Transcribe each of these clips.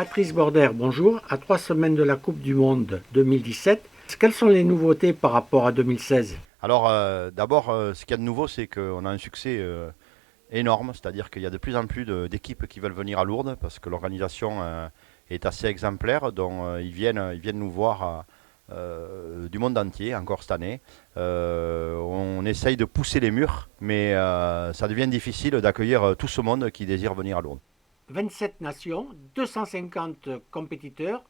Patrice Border, bonjour. À 3 semaines de la Coupe du Monde 2017, quelles sont les nouveautés par rapport à 2016? Alors, d'abord, ce qu'il y a de nouveau, c'est qu'on a un succès énorme, c'est-à-dire qu'il y a de plus en plus d'équipes qui veulent venir à Lourdes parce que l'organisation est assez exemplaire, donc ils viennent nous voir du monde entier encore cette année. On essaye de pousser les murs, mais ça devient difficile d'accueillir tout ce monde qui désire venir à Lourdes. 27 nations, 250 compétiteurs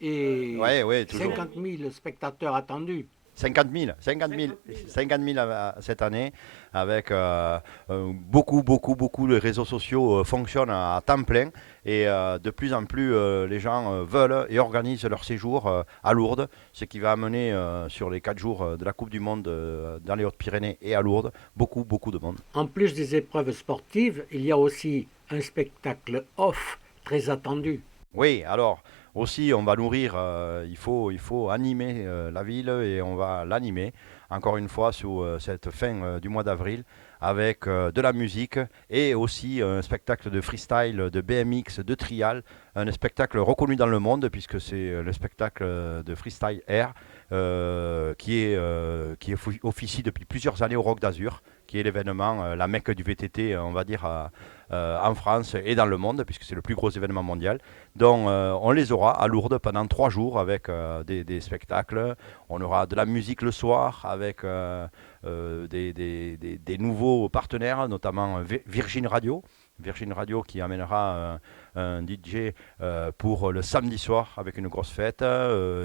et Ouais, ouais, toujours. 50 000 spectateurs attendus. 50 000, 50 000, 50 000 cette année, avec beaucoup, beaucoup, beaucoup de réseaux sociaux fonctionnent à temps plein et de plus en plus les gens veulent et organisent leur séjour à Lourdes, ce qui va amener sur les 4 jours de la Coupe du Monde dans les Hautes-Pyrénées et à Lourdes beaucoup, beaucoup de monde. En plus des épreuves sportives, il y a aussi un spectacle off très attendu. Oui, alors aussi on va nourrir, il faut animer la ville et on va l'animer encore une fois sous cette fin du mois d'avril avec de la musique et aussi un spectacle de freestyle, de BMX, de trial, un spectacle reconnu dans le monde puisque c'est le spectacle de freestyle air qui officie depuis plusieurs années au Rock d'Azur, qui est l'événement, la mecque du VTT, on va dire, en France et dans le monde, puisque c'est le plus gros événement mondial. Donc, on les aura à Lourdes pendant 3 jours avec des spectacles. On aura de la musique le soir avec des nouveaux partenaires, notamment Virgin Radio. Virgin Radio qui amènera un DJ pour le samedi soir avec une grosse fête,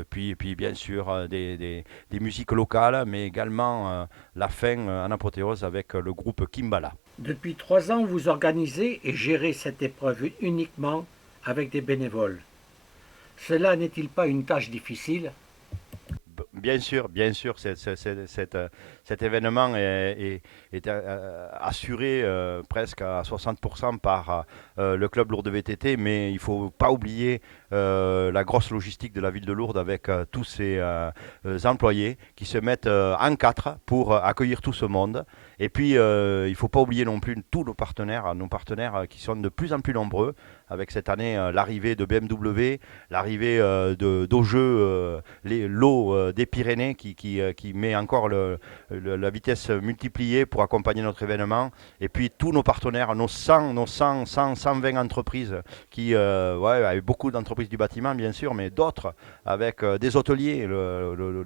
puis bien sûr des musiques locales, mais également la fin en apothéose avec le groupe Kimbala. Depuis 3 ans, vous organisez et gérez cette épreuve uniquement avec des bénévoles. Cela n'est-il pas une tâche difficile? Bien sûr, cet événement est assuré presque à 60% par le club Lourdes VTT, mais il ne faut pas oublier la grosse logistique de la ville de Lourdes avec tous ses employés qui se mettent en quatre pour accueillir tout ce monde. Et puis, il ne faut pas oublier non plus tous nos partenaires qui sont de plus en plus nombreux, avec cette année l'arrivée de BMW, l'arrivée d'Aujeu, l'eau des Pyrénées qui met encore la vitesse multipliée pour accompagner notre événement. Et puis tous nos partenaires, nos 120 entreprises, ouais, avec beaucoup d'entreprises du bâtiment bien sûr, mais d'autres avec des hôteliers,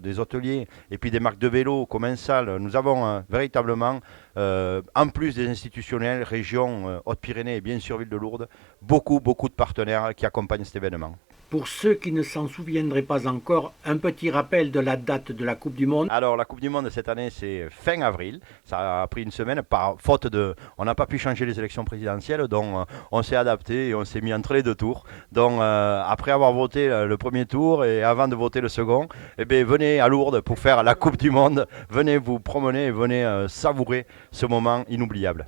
des hôteliers, et puis des marques de vélo comme Insal. Nous avons véritablement, en plus des institutionnels, région Haute-Pyrénées et bien sûr Ville de Lourdes, beaucoup de partenaires qui accompagnent cet événement. Pour ceux qui ne s'en souviendraient pas encore, un petit rappel de la date de la Coupe du Monde. Alors, la Coupe du Monde cette année, c'est fin avril. Ça a pris une semaine par faute de. On n'a pas pu changer les élections présidentielles, donc on s'est adapté et on s'est mis entre les deux tours. Donc, après avoir voté le premier tour et avant de voter le second, eh bien, venez à Lourdes pour faire la Coupe du Monde. Venez vous promener et venez savourer ce moment inoubliable.